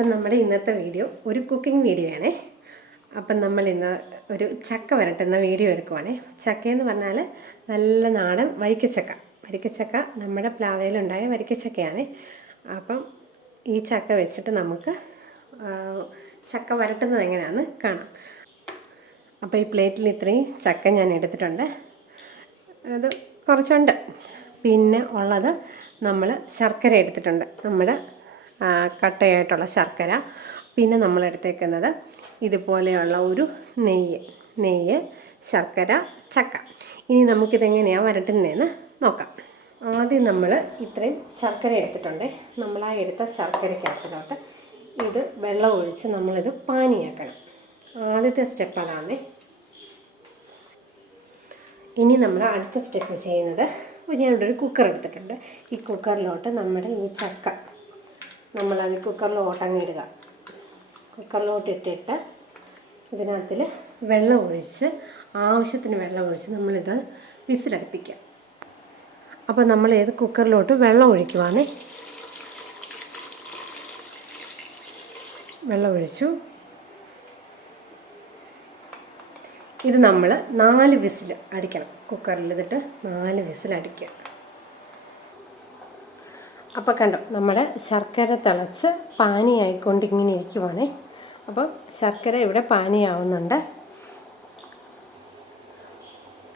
അപ്പം നമ്മുടെ ഇന്നത്തെ വീഡിയോ ഒരു കുക്കിംഗ് വീഡിയോ ആണേ. അപ്പം നമ്മൾ ഇന്ന് ഒരു ചക്ക വരട്ടുന്ന വീഡിയോ എടുക്കുവാണേ. ചക്കയെന്ന് പറഞ്ഞാൽ നല്ല നാടൻ വരിക്കച്ചക്ക നമ്മുടെ പ്ലാവയിലുണ്ടായ വരിക്കച്ചക്കയാണ്. അപ്പം ഈ ചക്ക വെച്ചിട്ട് നമുക്ക് ചക്ക വരട്ടുന്നത് എങ്ങനെയാണെന്ന് കാണാം. അപ്പോൾ ഈ പ്ലേറ്റിൽ ഇത്രയും ചക്ക ഞാൻ എടുത്തിട്ടുണ്ട്. അത് കുറച്ചുണ്ട്. പിന്നെ ഉള്ളത് നമ്മൾ ശർക്കര എടുത്തിട്ടുണ്ട്, നമ്മുടെ കട്ടയായിട്ടുള്ള ശർക്കര. പിന്നെ നമ്മൾ എടുത്തേക്കുന്നത് ഇതുപോലെയുള്ള ഒരു നെയ്യ്, ശർക്കര, ചക്ക. ഇനി നമുക്കിതെങ്ങനെയാണ് വരട്ടുന്നതെന്ന് നോക്കാം. ആദ്യം നമ്മൾ ഇത്രയും ശർക്കര എടുത്തിട്ടുണ്ട്. നമ്മൾ ആ എടുത്ത ശർക്കരയ്ക്കകത്തിലോട്ട് ഇത് വെള്ളം ഒഴിച്ച് നമ്മളിത് പാനിയാക്കണം. ആദ്യത്തെ സ്റ്റെപ്പ് അതാണ്. ഇനി നമ്മൾ അടുത്ത സ്റ്റെപ്പ് ചെയ്യുന്നത്, ഞാനിവിടെ ഒരു കുക്കർ എടുത്തിട്ടുണ്ട്. ഈ കുക്കറിലോട്ട് നമ്മുടെ ഈ ചക്ക നമ്മളത് കുക്കറിലോട്ടങ്ങ് ഇടുക. കുക്കറിലോട്ടിട്ടിട്ട് ഇതിനകത്തിൽ വെള്ളം ഒഴിച്ച്, ആവശ്യത്തിന് വെള്ളം ഒഴിച്ച് നമ്മളിത് വിസിലടുപ്പിക്കുക. അപ്പോൾ നമ്മൾ ഏത് കുക്കറിലോട്ട് വെള്ളം ഒഴിക്കുവാണ്. വെള്ളം ഒഴിച്ചു. ഇത് നമ്മൾ 4 വിസിൽ അടിക്കണം. കുക്കറിൽ ഇതിട്ട് 4 വിസിൽ അടിക്കുക. അപ്പോൾ കണ്ടോ, നമ്മുടെ ശർക്കര തിളച്ച് പാനിയായിക്കൊണ്ട് ഇങ്ങനെ ഇരിക്കുവാണേ. അപ്പം ശർക്കര ഇവിടെ പാനിയാവുന്നുണ്ട്.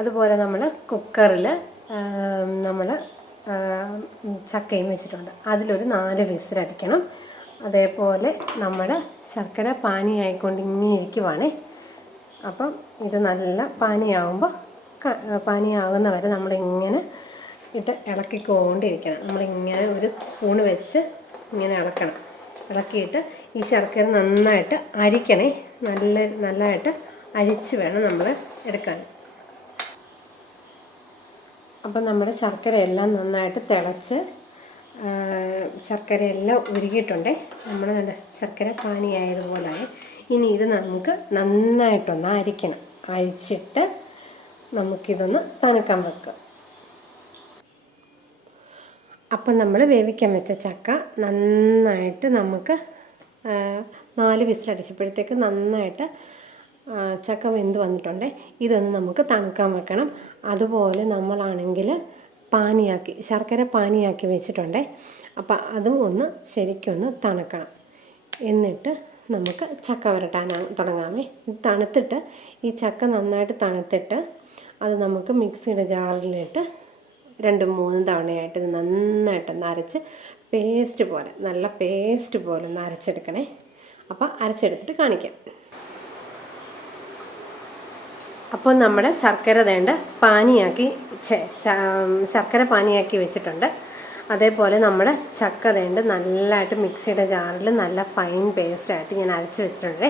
അതുപോലെ നമ്മൾ കുക്കറിൽ നമ്മൾ ചക്കയും വെച്ചിട്ടുണ്ട്. അതിലൊരു 4 വിസിലടിക്കണം. അതേപോലെ നമ്മുടെ ശർക്കര പാനിയായിക്കൊണ്ട് ഇങ്ങനെ ഇരിക്കുവാണേ. അപ്പം ഇത് നല്ല പാനിയാകുന്ന വരെ നമ്മളിങ്ങനെ ഇട്ട് ഇളക്കിക്കൊണ്ടിരിക്കണം. നമ്മളിങ്ങനെ ഒരു സ്പൂണ് വെച്ച് ഇങ്ങനെ ഇളക്കിയിട്ട് ഈ ശർക്കര നന്നായിട്ട് അരിക്കണേ. നല്ലതായിട്ട് അരിച്ച് വേണം നമ്മൾ എടുക്കാൻ. അപ്പം നമ്മുടെ ശർക്കര എല്ലാം നന്നായിട്ട് തിളച്ച് ശർക്കരയെല്ലാം ഉരുകിയിട്ടുണ്ടേ. നമ്മൾ നല്ല ശർക്കര പാനിയായതുപോലായി. ഇനി ഇത് നമുക്ക് നന്നായിട്ടൊന്ന് അരിക്കണം. അരിച്ചിട്ട് നമുക്കിതൊന്ന് തണുക്കാൻ വെക്കുക. അപ്പം നമ്മൾ വേവിക്കാൻ വെച്ച ചക്ക നന്നായിട്ട് നമുക്ക് 4 വിസിലടിച്ചപ്പോഴത്തേക്ക് നന്നായിട്ട് ചക്ക വെന്ത് വന്നിട്ടുണ്ട്. ഇതൊന്ന് നമുക്ക് തണുക്കാൻ വെക്കണം. അതുപോലെ നമ്മളാണെങ്കിൽ ശർക്കര പാനിയാക്കി വെച്ചിട്ടുണ്ട്. അപ്പം അതും ഒന്ന് ശരിക്കൊന്ന് തണുക്കണം. എന്നിട്ട് നമുക്ക് ചക്ക വരട്ടാൻ തുടങ്ങാമേ. ഇത് തണുത്തിട്ട്, ഈ ചക്ക നന്നായിട്ട് തണുത്തിട്ട് അത് നമുക്ക് മിക്സിയുടെ ജാറിലിട്ട് 2-3 തവണയായിട്ട് ഇത് നന്നായിട്ടൊന്ന് അരച്ച് നല്ല പേസ്റ്റ് പോലെ ഒന്ന് അരച്ചെടുക്കണേ. അപ്പം അരച്ചെടുത്തിട്ട് കാണിക്കാം. അപ്പോൾ നമ്മുടെ ശർക്കര ശർക്കര പാനിയാക്കി വെച്ചിട്ടുണ്ട്. അതേപോലെ നമ്മുടെ ചക്ക നല്ലതായിട്ട് മിക്സിയുടെ ജാറിൽ നല്ല ഫൈൻ പേസ്റ്റായിട്ട് ഞാൻ അരച്ച് വെച്ചിട്ടുണ്ട്.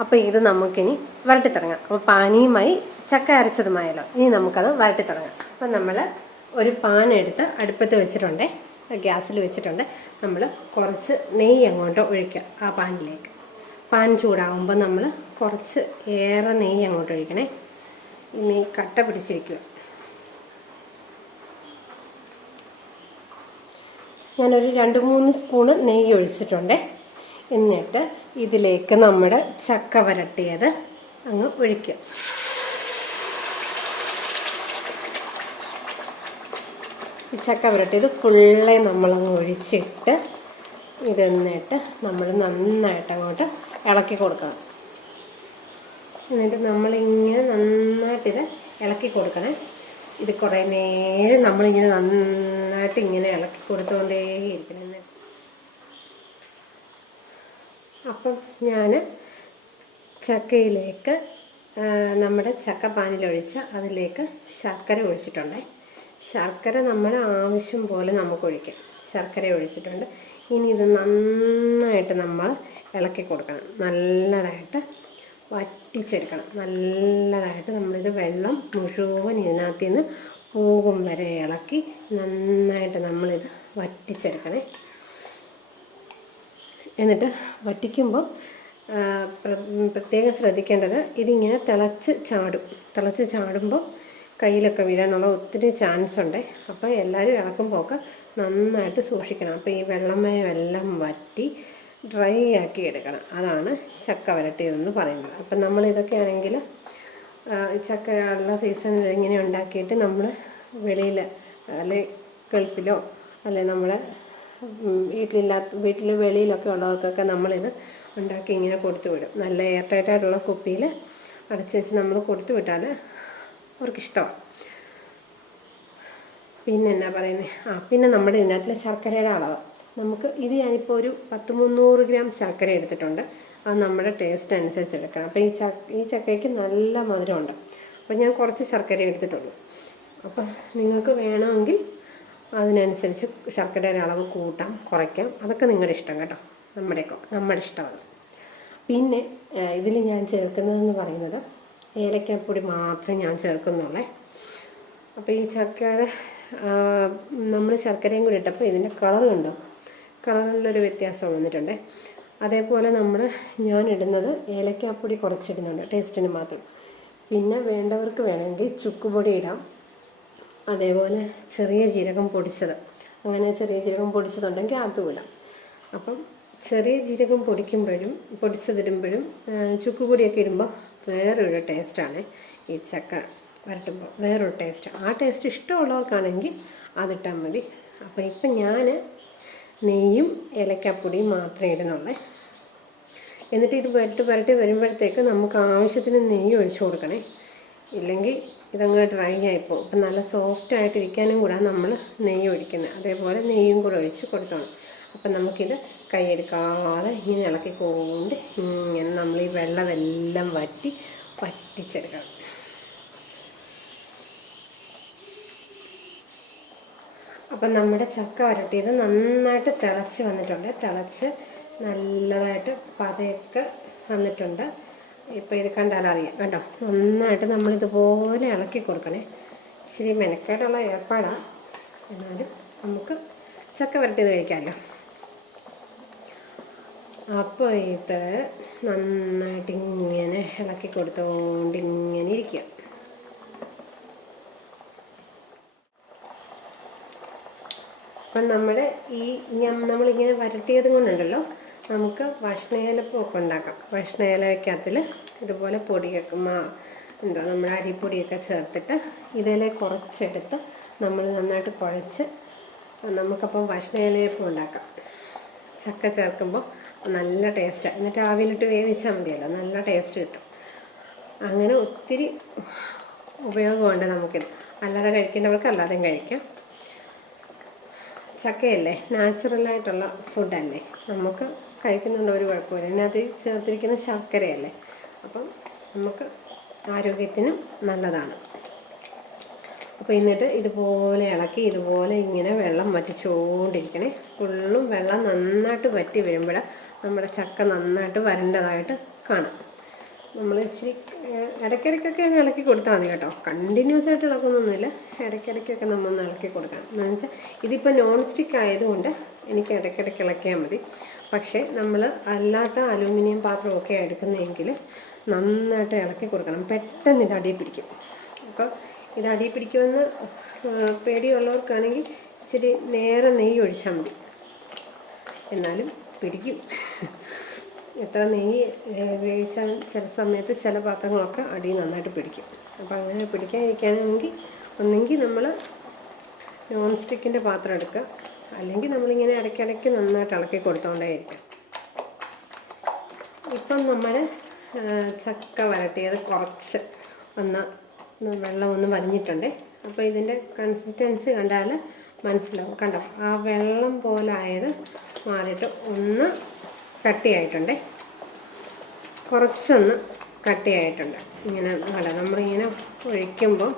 അപ്പോൾ ഇത് നമുക്കിനി വരട്ടി തുടങ്ങാം. അപ്പോൾ പാനിയുമായി ചക്ക അരച്ചതുമായല്ലോ, ഇനി നമുക്കത് വരട്ടി തുടങ്ങാം. അപ്പോൾ നമ്മൾ ഒരു പാൻ എടുത്ത് അടുപ്പത്ത് വെച്ചിട്ടുണ്ട്, ഗ്യാസിൽ വെച്ചിട്ടുണ്ട്. നമ്മൾ കുറച്ച് നെയ്യ് അങ്ങോട്ട് ഒഴിക്കുക ആ പാനിലേക്ക്. പാൻ ചൂടാകുമ്പോൾ നമ്മൾ കുറച്ച് ഏറെ നെയ്യ് അങ്ങോട്ട് ഒഴിക്കണേ. ഈ നെയ്യ് കട്ട പിടിച്ചിരിക്കുക. ഞാനൊരു 2-3 സ്പൂണ് നെയ്യ് ഒഴിച്ചിട്ടുണ്ട്. എന്നിട്ട് ഇതിലേക്ക് നമ്മുടെ ചക്ക വരട്ടിയത് അങ്ങ് ഒഴിക്കുക. ഈ ചക്ക വരട്ടിയത് ഫുള്ളെ നമ്മളങ്ങ് ഒഴിച്ചിട്ട് ഇതെന്നിട്ട് നമ്മൾ നന്നായിട്ട് അങ്ങോട്ട് ഇളക്കി കൊടുക്കണം. എന്നിട്ട് നമ്മളിങ്ങനെ നന്നായിട്ടിത് ഇളക്കി കൊടുക്കണേ. ഇത് കുറേ നേരം നമ്മളിങ്ങനെ നന്നായിട്ട് ഇങ്ങനെ ഇളക്കി കൊടുത്തുകൊണ്ടേയിരിക്കണം. അപ്പം ഞാൻ ചക്കയിലേക്ക് നമ്മുടെ ചക്ക പാനിലൊഴിച്ച് അതിലേക്ക് ശർക്കര ഒഴിച്ചിട്ടുണ്ട്. ശർക്കര നമ്മുടെ ആവശ്യം പോലെ നമുക്ക് ഒഴിക്കാം. ശർക്കര ഒഴിച്ചിട്ടുണ്ട്. ഇനി ഇത് നന്നായിട്ട് നമ്മൾ ഇളക്കി കൊടുക്കണം. നല്ലതായിട്ട് വറ്റിച്ചെടുക്കണം. നല്ലതായിട്ട് നമ്മളിത് വെള്ളം മുഴുവൻ ഇതിനകത്ത് നിന്ന് പോകും വരെ ഇളക്കി നന്നായിട്ട് നമ്മളിത് വറ്റിച്ചെടുക്കണേ. എന്നിട്ട് വറ്റിക്കുമ്പോൾ പ്രത്യേകം ശ്രദ്ധിക്കേണ്ടത്, ഇതിങ്ങനെ തിളച്ച് ചാടുമ്പോൾ കയ്യിലൊക്കെ വീഴാനുള്ള ഒത്തിരി ചാൻസ് ഉണ്ട്. അപ്പോൾ എല്ലാവരും ഇളക്കുമ്പോൾ ഒക്കെ നന്നായിട്ട് സൂക്ഷിക്കണം. അപ്പോൾ ഈ വെള്ളമയം എല്ലാം വറ്റി ഡ്രൈ ആക്കി എടുക്കണം. അതാണ് ചക്ക വരട്ടിയതെന്ന് പറയുന്നത്. അപ്പം നമ്മളിതൊക്കെയാണെങ്കിൽ ചക്കയുള്ള സീസണിൽ ഇങ്ങനെ ഉണ്ടാക്കിയിട്ട് നമ്മൾ വെളിയിൽ അല്ലെ ഗൾഫിലോ അല്ലെ നമ്മുടെ വീട്ടിൽ വെളിയിലൊക്കെ ഉള്ളവർക്കൊക്കെ നമ്മളിത് ഉണ്ടാക്കി ഇങ്ങനെ കൊടുത്തു വിടും. നല്ല എയർ ടൈറ്റായിട്ടുള്ള കുപ്പിയിൽ അടച്ചു വെച്ച് നമ്മൾ കൊടുത്തു വിട്ടാൽ അവർക്കിഷ്ടമാണ്. പിന്നെ എന്നാ പറയുന്നത്, പിന്നെ നമ്മുടെ ഇതിനകത്തിലെ ശർക്കരയുടെ അളവ് നമുക്ക് ഇത് ഞാനിപ്പോൾ ഒരു 300 ഗ്രാം ശർക്കര എടുത്തിട്ടുണ്ട്. അത് നമ്മുടെ ടേസ്റ്റ് അനുസരിച്ച് എടുക്കണം. അപ്പോൾ ഈ ചക്കയ്ക്ക് നല്ല മധുരമുണ്ട്. അപ്പോൾ ഞാൻ കുറച്ച് ശർക്കര എടുത്തിട്ടുള്ളൂ. അപ്പം നിങ്ങൾക്ക് വേണമെങ്കിൽ അതിനനുസരിച്ച് ശർക്കരയുടെ അളവ് കൂട്ടാം കുറയ്ക്കാം, അതൊക്കെ നിങ്ങളുടെ ഇഷ്ടം കേട്ടോ. നമ്മുടെ ഇഷ്ടമാണ്. പിന്നെ ഇതിൽ ഞാൻ ചേർക്കുന്നതെന്ന് പറയുന്നത് ഏലക്കാപ്പൊടി മാത്രമേ ഞാൻ ചേർക്കുന്നുള്ളേ. അപ്പോൾ ഈ ചക്കയുടെ നമ്മൾ ശർക്കരയും കൂടി ഇട്ടപ്പോൾ ഇതിൻ്റെ കളർ കണ്ടോ, കളറിലൊരു വ്യത്യാസം വന്നിട്ടുണ്ട്. അതേപോലെ ഞാൻ ഇടുന്നത് ഏലക്കാപ്പൊടി കുറച്ചിടുന്നുണ്ട് ടേസ്റ്റിന് മാത്രം. പിന്നെ വേണ്ടവർക്ക് വേണമെങ്കിൽ ചുക്കുപൊടി ഇടാം. അതേപോലെ ചെറിയ ജീരകം പൊടിച്ചത്, അങ്ങനെ ചെറിയ ജീരകം പൊടിച്ചതുണ്ടെങ്കിൽ അതും ഇടാം. അപ്പം ചെറിയ ജീരകം പൊടിച്ചതിടുമ്പോഴും ചുക്കുപൊടിയൊക്കെ ഇടുമ്പോൾ വേറൊരു ടേസ്റ്റാണ്. ഈ ചക്ക വരട്ടുമ്പോൾ വേറൊരു ടേസ്റ്റ്. ആ ടേസ്റ്റ് ഇഷ്ടമുള്ളവർക്കാണെങ്കിൽ അതിട്ടാൽ മതി. അപ്പോൾ ഇപ്പം ഞാൻ നെയ്യും ഏലക്കാപ്പൊടിയും മാത്രമേ ഇടുന്നുള്ളേ. എന്നിട്ട് ഇത് പുരട്ടി വരുമ്പോഴത്തേക്ക് നമുക്ക് ആവശ്യത്തിന് നെയ്യ് ഒഴിച്ചു കൊടുക്കണേ. ഇല്ലെങ്കിൽ ഇതങ്ങ് ഡ്രൈ ആയിപ്പോവും. അപ്പം നല്ല സോഫ്റ്റായിട്ടിരിക്കാനും കൂടെ നമ്മൾ നെയ്യ് ഒഴിക്കുന്നത്. അതേപോലെ നെയ്യും കൂടെ ഒഴിച്ച് കൊടുത്തോണം. അപ്പം നമുക്കിത് കൈയെടുക്കാതെ ഇങ്ങനെ ഇളക്കിക്കൊണ്ട് ഇങ്ങനെ നമ്മൾ ഈ വെള്ളമെല്ലാം വറ്റിച്ചെടുക്കണം. അപ്പം നമ്മുടെ ചക്ക വരട്ടിയത് നന്നായിട്ട് തിളച്ച് വന്നിട്ടുണ്ട്. തിളച്ച് നല്ലതായിട്ട് പതയൊക്കെ വന്നിട്ടുണ്ട്. ഇപ്പോൾ ഇത് കണ്ടാലറിയാം കേട്ടോ. നന്നായിട്ട് നമ്മളിതുപോലെ ഇളക്കി കൊടുക്കണേ. ഇച്ചിരി മെനക്കേടുള്ള ഏർപ്പാടാണ്, എന്നാലും നമുക്ക് ചക്ക വരട്ടിയത് കഴിക്കാമല്ലോ. അപ്പോൾ ഇത് നന്നായിട്ട് ഇങ്ങനെ ഇളക്കി കൊടുത്തുകൊണ്ട് ഇങ്ങനെ ഇരിക്കുക. അപ്പം നമ്മളിങ്ങനെ വരട്ടിയത് കൊണ്ടുണ്ടല്ലോ നമുക്ക് ഭക്ഷണയിലപ്പൊക്കെ ഉണ്ടാക്കാം. ഭക്ഷണയിലക്കകത്തിൽ ഇതുപോലെ പൊടിയൊക്കെ നമ്മുടെ അരിപ്പൊടിയൊക്കെ ചേർത്തിട്ട് ഇതിലെ കുറച്ചെടുത്ത് നമ്മൾ നന്നായിട്ട് കുഴച്ച് നമുക്കപ്പം ഭക്ഷണയിലപ്പം ഉണ്ടാക്കാം. ചക്ക ചേർക്കുമ്പോൾ നല്ല ടേസ്റ്റാണ്. എന്നിട്ട് ആവിയിലിട്ട് വേവിച്ചാൽ മതിയല്ലോ, നല്ല ടേസ്റ്റ് കിട്ടും. അങ്ങനെ ഒത്തിരി ഉപയോഗമുണ്ട് നമുക്കിത്. അല്ലാതെ കഴിക്കേണ്ടവർക്ക് അല്ലാതെയും കഴിക്കാം. ചക്കയല്ലേ, നാച്ചുറലായിട്ടുള്ള ഫുഡല്ലേ, നമുക്ക് കഴിക്കുന്നുണ്ട്, ഒരു കുഴപ്പമില്ല. ഇതിനകത്ത് ചേർത്തിരിക്കുന്ന ശർക്കരയല്ലേ, അപ്പം നമുക്ക് ആരോഗ്യത്തിനും നല്ലതാണ്. അപ്പോൾ എന്നിട്ട് ഇതുപോലെ ഇളക്കി ഇതുപോലെ ഇങ്ങനെ വെള്ളം വറ്റിച്ചുകൊണ്ടിരിക്കണേ. ഫുള്ളും വെള്ളം നന്നായിട്ട് വറ്റി വരുമ്പോൾ നമ്മുടെ ചക്ക നന്നായിട്ട് വരേണ്ടതായിട്ട് കാണാം. നമ്മൾ ഇച്ചിരി ഇടയ്ക്കിടയ്ക്കൊക്കെ ഇളക്കി കൊടുത്താൽ മതി കേട്ടോ. കണ്ടിന്യൂസ് ആയിട്ട് ഇളക്കുന്നൊന്നുമില്ല, ഇടയ്ക്കിടയ്ക്കൊക്കെ നമ്മളൊന്ന് ഇളക്കി കൊടുക്കണം. എന്ന് വെച്ചാൽ ഇതിപ്പോൾ നോൺ സ്റ്റിക്ക് ആയതുകൊണ്ട് എനിക്ക് ഇടയ്ക്കിടയ്ക്ക് ഇളക്കിയാൽ മതി. പക്ഷേ നമ്മൾ അല്ലാത്ത അലൂമിനിയം പാത്രമൊക്കെ എടുക്കുന്നതെങ്കിൽ നന്നായിട്ട് ഇളക്കി കൊടുക്കണം. പെട്ടെന്ന് ഇത് അടിയിൽ പിടിക്കും. അപ്പോൾ ഇത് അടിയിൽ പിടിക്കുമെന്ന് പേടിയുള്ളവർക്കാണെങ്കിൽ ഇച്ചിരി നേരെ നെയ്യ് ഒഴിച്ചാൽ മതി, എന്നാലും പിടിക്കും. എത്ര നെയ്യ് വേവിച്ചാൽ ചില സമയത്ത് ചില പാത്രങ്ങളൊക്കെ അടി നന്നായിട്ട് പിടിക്കും. അപ്പോൾ അങ്ങനെ പിടിക്കാതിരിക്കുകയാണെങ്കിൽ ഒന്നെങ്കിൽ നമ്മൾ നോൺ സ്റ്റിക്കിൻ്റെ പാത്രം എടുക്കുക, അല്ലെങ്കിൽ നമ്മളിങ്ങനെ ഇടയ്ക്കിടയ്ക്ക് നന്നായിട്ട് ഇളക്കി കൊടുത്തുകൊണ്ടേയിരിക്കാം. ഇപ്പം നമ്മൾ ചക്ക വരട്ടിയത് കുറച്ച് വെള്ളം ഒന്ന് വലിഞ്ഞിട്ടുണ്ട്. അപ്പോൾ ഇതിൻ്റെ കൺസിസ്റ്റൻസി കണ്ടാൽ മനസ്സിലാവും. കണ്ടോ, ആ വെള്ളം പോലെ ആയത് മാറിയിട്ട് ഒന്ന് കട്ടിയായിട്ടുണ്ട്, കുറച്ചൊന്ന് കട്ടിയായിട്ടുണ്ട്. ഇങ്ങനെ നമ്മളിങ്ങനെ ഒഴിക്കുമ്പോൾ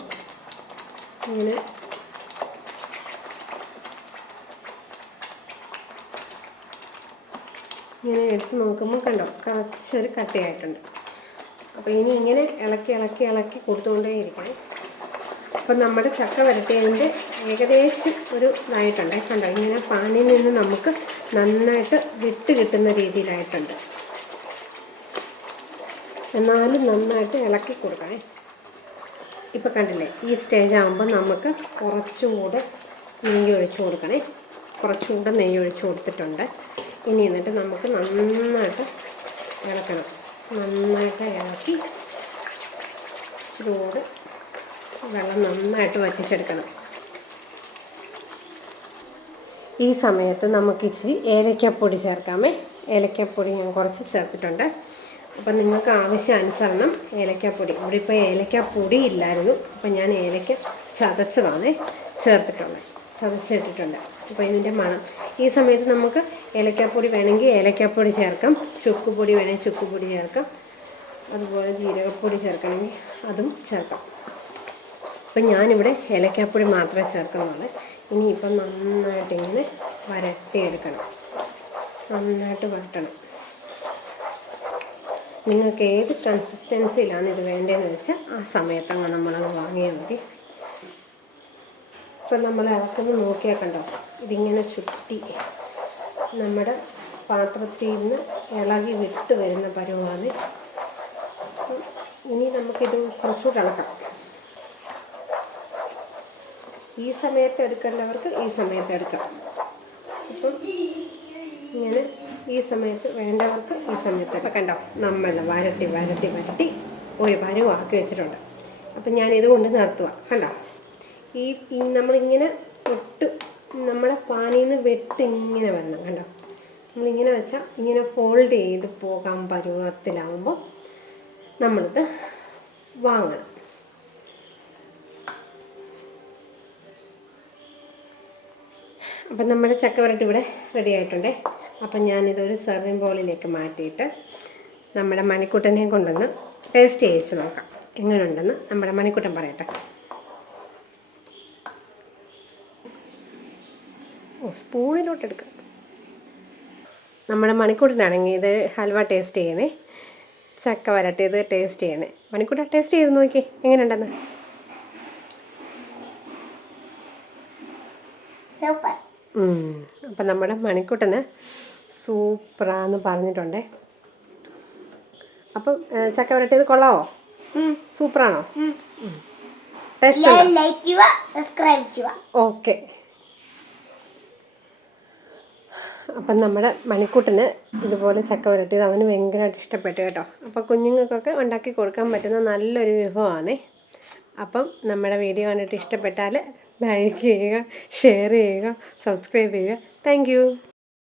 ഇങ്ങനെ എടുത്ത് നോക്കുമ്പോൾ കണ്ടോ കുറച്ചൊരു കട്ടിയായിട്ടുണ്ട്. അപ്പോൾ ഇനി ഇങ്ങനെ ഇളക്കി കൊടുത്തുകൊണ്ടേ ഇരിക്കണം. അപ്പം നമ്മുടെ ചക്ക വരട്ടിയതിൻ്റെ ഏകദേശം ഒരു ഇതായിട്ടുണ്ട്. കണ്ടോ, ഇങ്ങനെ പാനിൽ നിന്ന് നമുക്ക് നന്നായിട്ട് വിട്ട് കിട്ടുന്ന രീതിയിലായിട്ടുണ്ട്. എന്നാലും നന്നായിട്ട് ഇളക്കി കൊടുക്കണേ. ഇപ്പം കണ്ടില്ലേ, ഈ സ്റ്റേജ് ആകുമ്പോൾ നമുക്ക് കുറച്ചും കൂടെ നെയ്യ് ഒഴിച്ചു കൊടുക്കണേ. കുറച്ചുകൂടെ നെയ്യ് ഒഴിച്ചു കൊടുത്തിട്ടുണ്ട്. ഇനി എന്നിട്ട് നമുക്ക് നന്നായിട്ട് ഇളക്കണം. നന്നായിട്ട് ഇളക്കി ചൂട് വെള്ളം നന്നായിട്ട് വറ്റിച്ചെടുക്കണം. ഈ സമയത്ത് നമുക്ക് ഇച്ചിരി ഏലക്കാപ്പൊടി ചേർക്കാമേ. ഏലക്കാപ്പൊടി ഞാൻ കുറച്ച് ചേർത്തിട്ടുണ്ട്. അപ്പം നിങ്ങൾക്ക് ആവശ്യാനുസരണം ഏലക്കാപ്പൊടി, ഇവിടെ ഇപ്പോൾ ഏലക്കാപ്പൊടി ഇല്ലായിരുന്നു, അപ്പം ഞാൻ ഏലക്ക ചതച്ചതാണ് ചതച്ചിട്ടിട്ടുണ്ട്. അപ്പോൾ ഇതിൻ്റെ മണം ഈ സമയത്ത് നമുക്ക് ഏലക്കാപ്പൊടി വേണമെങ്കിൽ ഏലക്കാപ്പൊടി ചേർക്കാം, ചുക്കുപൊടി വേണമെങ്കിൽ ചുക്കുപൊടി ചേർക്കാം, അതുപോലെ ജീരകപ്പൊടി ചേർക്കണമെങ്കിൽ അതും ചേർക്കാം. അപ്പം ഞാനിവിടെ ഏലക്കാപ്പൊടി മാത്രമേ ചേർക്കുന്നുള്ളൂ. ഇനിയിപ്പം നന്നായിട്ടിങ്ങനെ വരട്ടിയെടുക്കണം, നന്നായിട്ട് വരട്ടണം. നിങ്ങൾക്ക് ഏത് കൺസിസ്റ്റൻസിയിലാണ് ഇത് വേണ്ടതെന്ന് വെച്ചാൽ ആ സമയത്തങ്ങ് നമ്മളത് വാങ്ങിയാൽ മതി. ഇപ്പം നമ്മൾ ഇളക്കുന്നത് നോക്കിയാൽ കണ്ടോ, ഇതിങ്ങനെ ചുറ്റി നമ്മുടെ പാത്രത്തിൽ നിന്ന് ഇളകി വിട്ട് വരുന്ന പരുവമാണ്. ഇനി നമുക്കിത് കുറച്ചുകൂടെ ഇളക്കാം. ഈ സമയത്ത് എടുക്കേണ്ടവർക്ക് ഈ സമയത്ത് എടുക്കാം. അപ്പം ഇങ്ങനെ ഈ സമയത്ത് വേണ്ടവർക്ക് ഈ സമയത്ത്. അപ്പം കണ്ടോ, നമ്മൾ വരട്ടി വരട്ടി വരട്ടി ഒരു പരുവാക്കി വെച്ചിട്ടുണ്ട്. അപ്പം ഞാനിത് കൊണ്ട് നിർത്തുക. കണ്ടോ, ഈ നമ്മളിങ്ങനെ ഒട്ട് നമ്മുടെ പാനിയിൽ നിന്ന് വെട്ട് ഇങ്ങനെ വരണം. കണ്ടോ, നമ്മളിങ്ങനെ വെച്ചാൽ ഇങ്ങനെ ഫോൾഡ് ചെയ്ത് പോകാൻ പരുവത്തിലാവുമ്പോൾ നമ്മളിത് വാങ്ങണം. അപ്പം നമ്മുടെ ചക്ക വരട്ടി ഇവിടെ റെഡി ആയിട്ടുണ്ട്. അപ്പം ഞാനിതൊരു സെർവിങ് ബോളിലേക്ക് മാറ്റിയിട്ട് നമ്മുടെ മണിക്കുട്ടനെ കൊണ്ടൊന്ന് ടേസ്റ്റ് ചെയ്യിച്ച് നോക്കാം എങ്ങനെയുണ്ടെന്ന്. നമ്മുടെ മണിക്കുട്ടൻ പറയട്ടെ. സ്പൂണിലോട്ട് എടുക്കാം. നമ്മുടെ മണിക്കുട്ടനാണെങ്കിൽ ഇത് ഹൽവ ടേസ്റ്റ് ചെയ്യണേ, ചക്ക വരട്ടിയത് ടേസ്റ്റ് ചെയ്യണേ. മണിക്കുട്ടൻ ടേസ്റ്റ് ചെയ്ത് നോക്കി എങ്ങനെയുണ്ടെന്ന്. അപ്പം നമ്മുടെ മണിക്കുട്ടന് സൂപ്പറാന്ന് പറഞ്ഞിട്ടുണ്ട്. അപ്പം ചക്ക വരട്ടിയത് കൊള്ളാവോ? സൂപ്പറാണോ? ഓക്കെ. അപ്പം നമ്മുടെ മണിക്കുട്ടന് ഇതുപോലെ ചക്ക വരട്ടിയത് അവന് ഭയങ്കരമായിട്ട് ഇഷ്ടപ്പെട്ടു കേട്ടോ. അപ്പോൾ കുഞ്ഞുങ്ങൾക്കൊക്കെ ഉണ്ടാക്കി കൊടുക്കാൻ പറ്റുന്ന നല്ലൊരു വിഭവമാണേ. അപ്പം നമ്മുടെ വീഡിയോ കണ്ടിട്ട് ഇഷ്ടപ്പെട്ടാൽ ലൈക്ക് ചെയ്യുക, ഷെയർ ചെയ്യുക, സബ്സ്ക്രൈബ് ചെയ്യുക. Thank you.